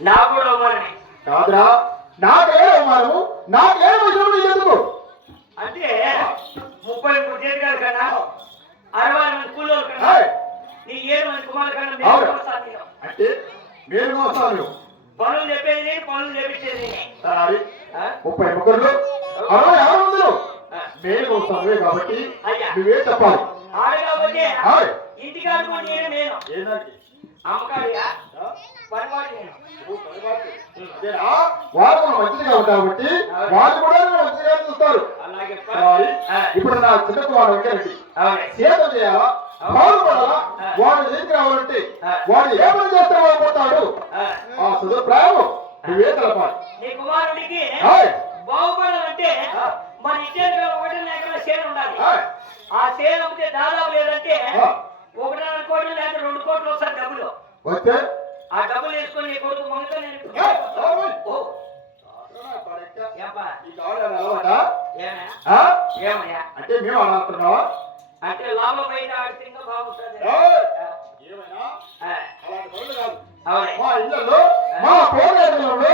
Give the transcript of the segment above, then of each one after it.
నా కూడా అవమానమే కాదురా, నాకే అవమానము, నాకే విషయం ఎందుకు అంటే 33 చేతికాల కన్నా 60 మంది కూలోళ్ళ కన్నా నీ 7 మంది కుమారుల కన్నా అంటే మీరు మోసాలు పనులు చెప్పేది పనులు చేపించేది 30 ముగ్గురు 66 మందులు నేను మోసాను కాబట్టి నువ్వే చెప్పాలి. ఆడు కాబట్టి ఇంటికి ఆడుకోండి నేను అమ్మకాడియా పనివాడి నేను వారు మంచిగా ఉంటారు కాబట్టి వారు కూడా మంచిగా చూస్తారు. ఇప్పుడు నా చిన్న కుమారుడు వెంకరెడ్డి సేవ చేయాలా, బాగుపడాలా, వాడు ఏం కావాలంటే వాడు ఏమని చేస్తే బాగుపడతాడు ఆ సుధప్రాయం నువ్వే తెలపాలి. నీ కుమారుడికి బాగుపడాలంటే మన ఇంటి 1 ఎకరాల చేను ఉండాలి. ఆ చేను అమ్మితే దాదాపు లేదంటే 1.5 కోట్లు లేదా 2 కోట్లు వస్తారు డబ్బులు. వస్తే ఆ డబ్బులు వేసుకొని నీ కొడుకు మొదట నేను ఏమయ్యా అంటే మేము అనుకుంటున్నావా అంటే లాభం బయట ఆడితే బాగుంటుంది. మా ఇళ్లలో మా పోరాటంలో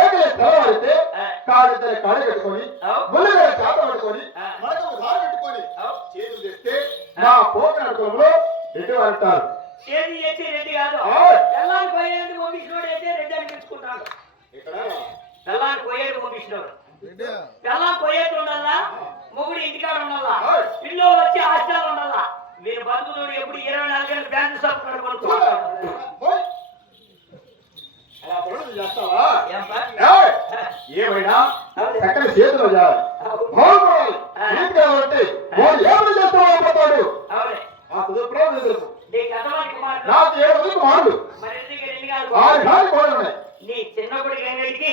ఏదో తెల్లవారితే కాళ్ళిద్దరు కాళ్ళు కట్టుకొని ముళ్ళగా చేత పట్టుకొని మనకు దారి పెట్టుకొని చేతులు తెస్తే మా పోరాటంలో రెడ్డి అంటారు. చేతి చేసి రెడ్డి కాదు, తెల్లారి పోయేది పంపించినోడు అయితే రెడ్డి అని పిలుచుకుంటాడు. తెల్లారి పోయేది పంపించినోడు తెల్లారి పోయేది ఉండాలా, మొగుడు ఇంటికాడ ఉండాలా, పిల్లలు వచ్చి హాస్టల్ ఉండాలా. వీరు బతుకుతుడు ఎప్పుడు 24 గంటలు బ్యాంకు షాప్ కడుకుంటున్నాడు. ఏమైనా చక్కని చేతిలో చేయాలి, బాగుపడాలి. కావాలంటే వాడు ఏమైనా చేస్తే బాగుపడతాడు. నాకు 7 మంది కుమారుడు, 6 కోడలు ఉన్నాయి. నీ చిన్న కొడుకు ఎంగడికి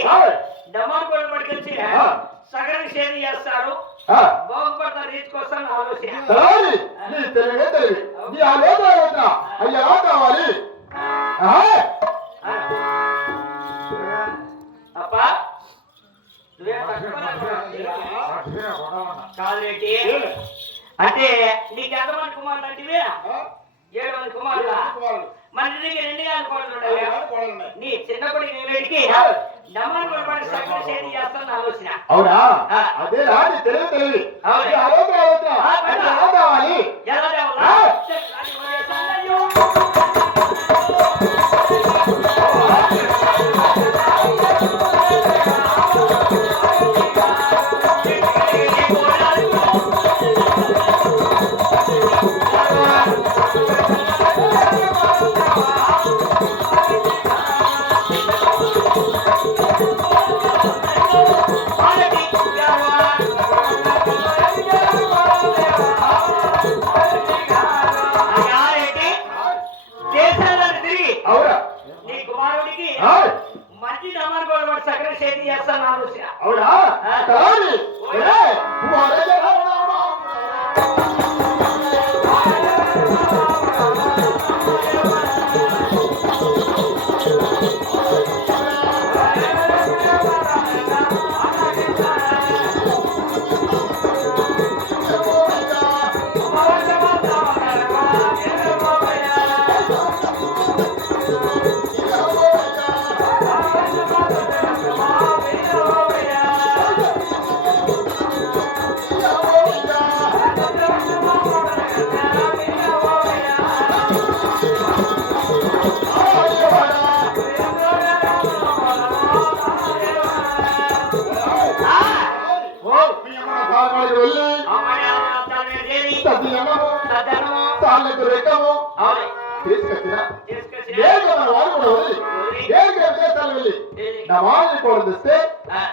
డమాన్ కోడలు పట్టుకొచ్చి సగరం సేవ చేస్తాడు, బాగుపడతారు. తీసుకొస్తాను ఆలోచన తెలివే తెలివి నీ ఆలోచన అయ్యా కావాలి. అప్పా కాదురేంటి అంటే నీకు ఎంతమంది కుమారులు అంటే 7 మంది కుమారులా? మన దగ్గర 2 గాలి కోడలు. నీ చిన్న కొడుకు వేడికి డమ్మని కొడబడి సగం చేతి చేస్తాను ఆలోచన. అవునా? అదే రాని తెలివి తెలివి కావాలి. ఎలా మంచి డమాన్ కూడా సగం చేతి చేస్తాను ఆలోచన. అవునా?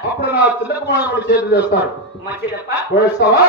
అప్పుడు నా చిన్న కుమారుడు చేతి చేస్తాడు. పోయిస్తావా?